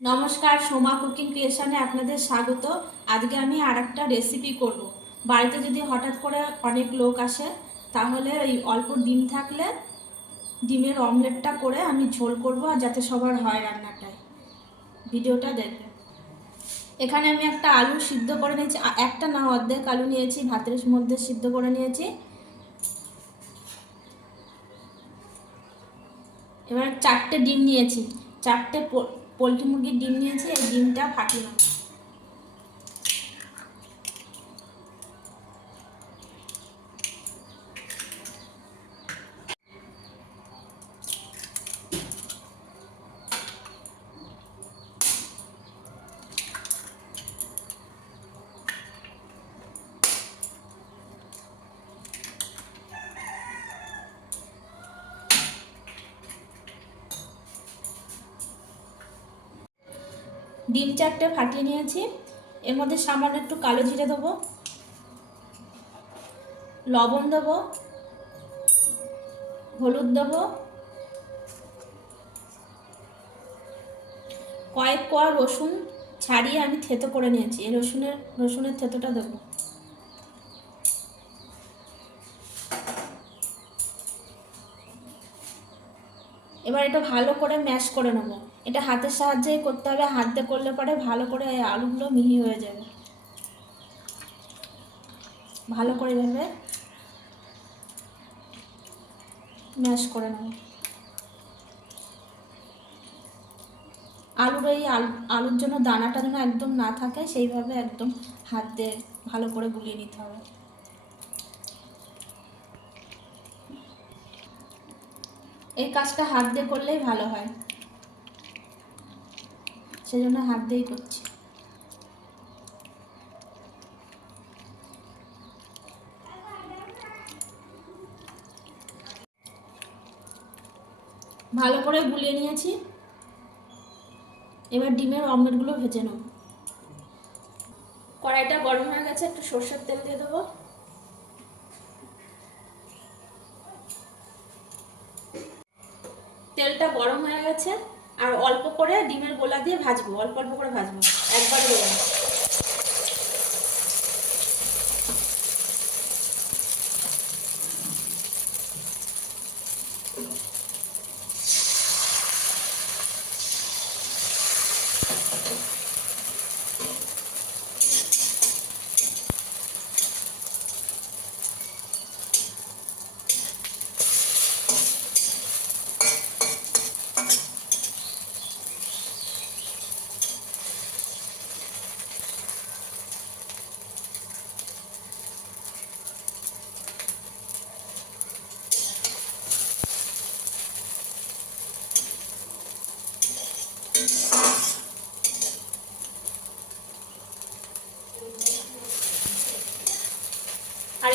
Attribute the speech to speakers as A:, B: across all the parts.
A: নমস্কার, সোমা কুকিং ক্রিয়েশনে আপনাদের স্বাগত। আজকে আমি আর একটা রেসিপি করব। বাড়িতে যদি হঠাৎ করে অনেক লোক আসে, তাহলে ওই অল্প ডিম থাকলে ডিমের অমলেটটা করে আমি ঝোল করব আর যাতে সবার হয় রান্নাটায়। ভিডিওটা দেখবেন। এখানে আমি একটা আলু সিদ্ধ করে নিয়েছি। একটা না, অর্ধেক আলু নিয়েছি, ভাতের মধ্যে সিদ্ধ করে নিয়েছি। এবার চারটে ডিম নিয়েছি। চারটে পোলট্রি মুরগির ডিম নিয়েছি এই ডিমটা ফাটিয়ে নেব। ডিম চারটে ফাটিয়ে নিয়েছি। এর মধ্যে সামান্য একটু কালো জিরে দেবো। লবণ দেবো। হলুদ দেবো। কয়েক কোয়া রসুন ছাড়িয়ে আমি থেতো করে নিয়েছি। এই রসুনের রসুনের থেতোটা দেবো। এবার এটা ভালো করে ম্যাশ করে নেব। এটা হাতের সাহায্যেই করতে হবে, হাত দিয়ে করলে পরে ভালো করে আলুগুলো মিহি হয়ে যাবে। ভালো করে এভাবে ম্যাশ করে নেব। আলুর এই আলু, আলুর জন্য দানাটা যেন একদম না থাকে, সেইভাবে একদম হাত দিয়ে ভালো করে গুলিয়ে নিতে হবে। এই কাজটা হাত দিয়ে করলেই ভালো হয়। সেজন্য হাত দিয়েই করছি। ভালো করে গুলিয়ে নিয়েছি। এবার ডিমের অমলেটগুলো ভেজে নেব। কড়াইটা গরম হয়ে গেছে, একটু সর্ষের তেল দিয়ে দেবো। তেলটা গরম হয়ে গেছে। আর অল্প করে ডিমের গোলা দিয়ে ভাজবো অল্প অল্প করে ভাজবো একবারে দেবো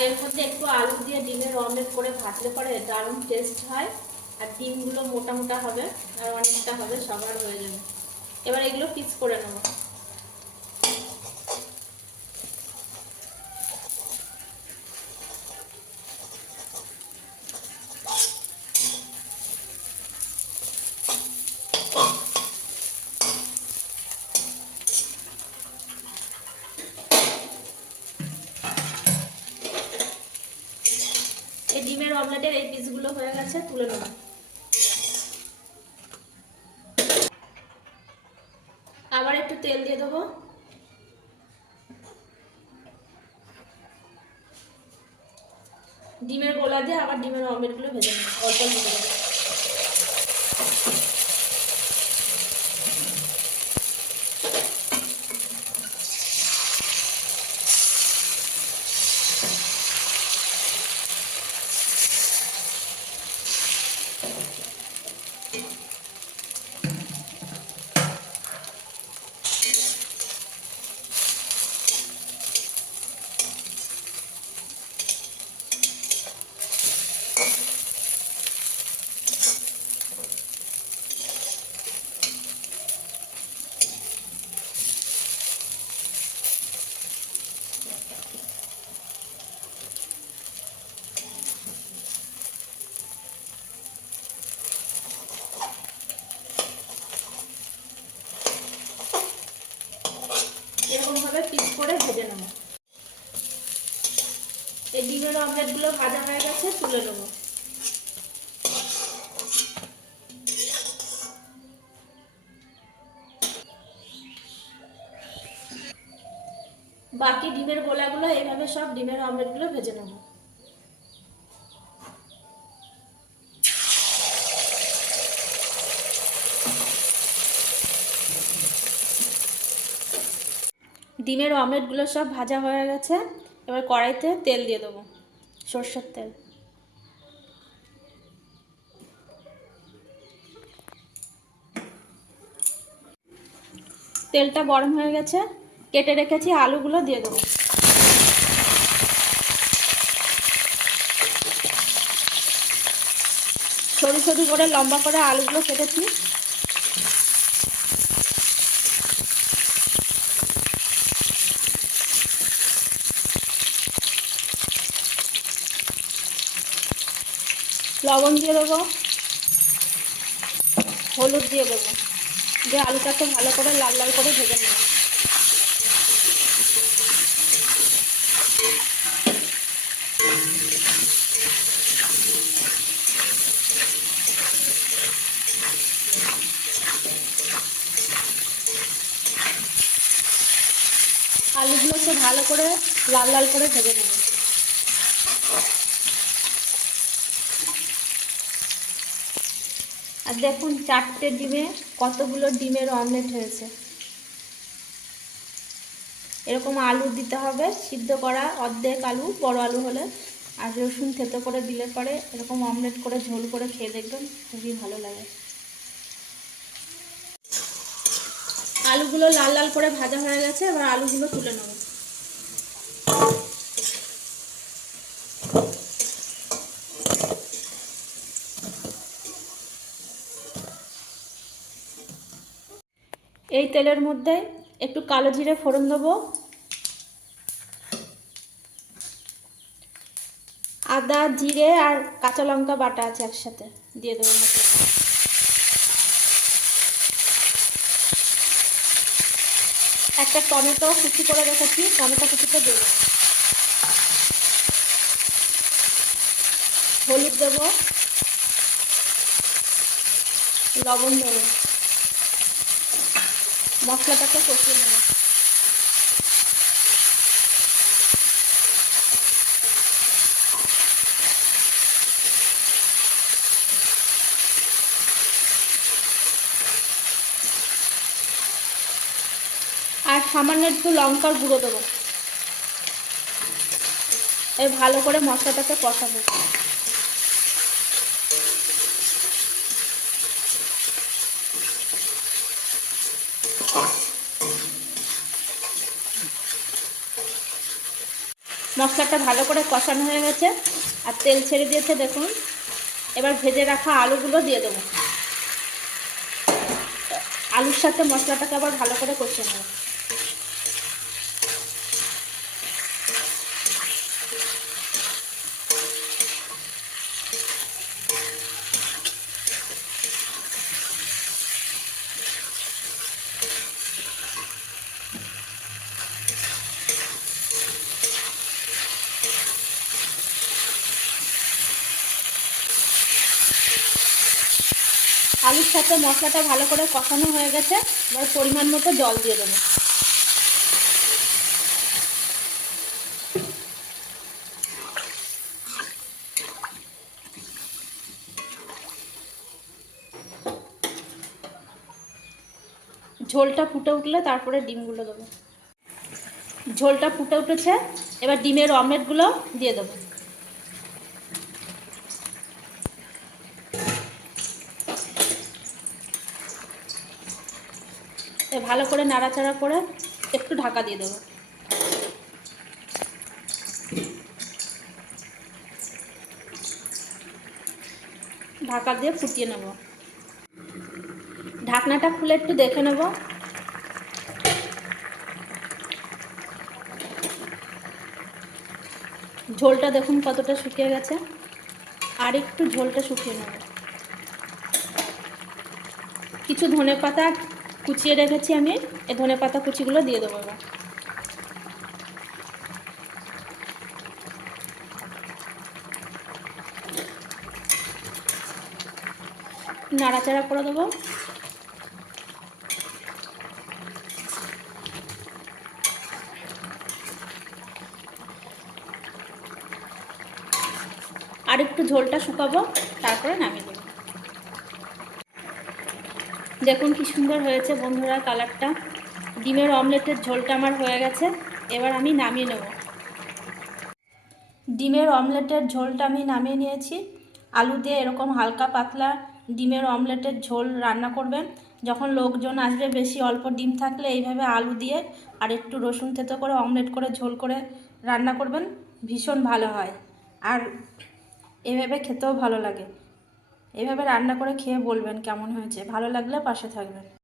A: এর মধ্যে একটু আলু দিয়ে ডিমের অমলেট করে ভাজলে পরে দারুণ টেস্ট হয়। আর ডিমগুলো মোটা মোটা হবে, আর অনেকটা হবে, সবার হয়ে যাবে। এবার এগুলো পিস করে নেব এই ডিমের অমলেটের এই পিসগুলো হয়ে গেছে, তুলে নেব। আবার একটু তেল দিয়ে দেবো। ডিমের গোলা দিয়ে আবার ডিমের অমলেটগুলো ভেজে নেব, অল্প অমলেটগুলো ভাজা হয়ে গেছে, তুলে নেব। বাকি ডিমের গোলাগুলো এইভাবে সব ডিমের অমলেটগুলো ভেজে নেব। ডিমের অমলেটগুলো সব ভাজা হয়ে গেছে, এবার কড়াইতে তেল দিয়ে দেবো। সর্ষের তেল। তেলটা গরম হয়ে গেছে, কেটে রেখেছি, আলুগুলো দিয়ে দেবো। সরু সরু করে লম্বা করে আলুগুলো কেটেছি। লবণ দিয়ে দেবো। হলুদ দিয়ে দেবো। দিয়ে আলুটাকে ভালো করে লাল লাল করে ভেজে নেব। আলুগুলো সে ভালো করে লাল লাল করে ভেজে নেব। আর দেখুন চারটে ডিমে কতগুলো ডিমের অমলেট হয়েছে। এরকম আলু দিতে হবে, সিদ্ধ করা অর্ধেক আলু, বড় আলু হলে। আর রসুন থেতো করে দিলে পরে এরকম অমলেট করে ঝোল করে খেয়ে দেখবেন খুবই ভালো লাগে। আলুগুলো লাল লাল করে ভাজা হয়ে গেছে, এবার আলুগুলো তুলে নেব। এই তেলের মধ্যে একটু কালো জিরে ফোড়ন দেবো। আদা, জিরে আর কাঁচা লঙ্কা বাটা আছে একসাথে দিয়ে দেবো একটা টমেটো কুচি করে রেখেছি, টমেটো কুচিটা দেবো। হলুদ দেবো। লবণ দেবো। মশলাটাকে কষিয়ে নেব। আর সামান্য একটু লঙ্কার গুঁড়ো দেবো। এই ভালো করে মশলাটাকে কষাবো। মশলাটা ভালো করে কষানো হয়ে গেছে আর তেল ছেড়ে দিয়েছে, দেখুন। এবার ভেজে রাখা আলুগুলো দিয়ে দেবো। আলুর সাথে মশলাটাকে আবার ভালো করে কষে নেব। আলুর সাথে মশলাটা ভালো করে কষানো হয়ে গেছে, এবার পরিমাণ মতো জল দিয়ে দেবো। ঝোলটা ফুটে উঠলে তারপরে ডিমগুলো দেবো। ঝোলটা ফুটে উঠেছে, এবার ডিমের অমলেটগুলো দিয়ে দেবো। ভালো করে নাড়াচাড়া করে একটু ঢাকা দিয়ে দেবো। ঢাকা দিয়ে ফুটিয়ে নেব। ঢাকনাটা খুলে একটু দেখে নেব। ঝোলটা দেখুন কতটা শুকিয়ে গেছে। আর একটু ঝোলটা শুকিয়ে নেব। কিছু ধনে পাতা কুচিয়ে রেখেছি আমি। এ ধনে পাতা কুচিগুলো দিয়ে দেবো এবার। নাড়াচাড়া করে দেবো। আর একটু ঝোলটা শুকাবো, তারপরে নামিয়ে দেবো। দেখুন কি সুন্দর হয়েছে বন্ধুরা কালারটা। ডিমের অমলেটের ঝোলটা আমার হয়ে গেছে, এবার আমি নামিয়ে নেব। ডিমের অমলেটের ঝোলটা আমি নামিয়ে নিয়েছি। আলু দিয়ে এরকম হালকা পাতলা ডিমের অমলেটের ঝোল রান্না করবেন। যখন লোকজন আসবে, বেশি অল্প ডিম থাকলে এইভাবে আলু দিয়ে আর একটু রসুন থেতো করে অমলেট করে ঝোল করে রান্না করবেন, ভীষণ ভালো হয়। আর এভাবে খেতেও ভালো লাগে। এভাবে রান্না করে খেয়ে বলবেন কেমন হয়েছে। ভালো লাগলে পাশে থাকবেন।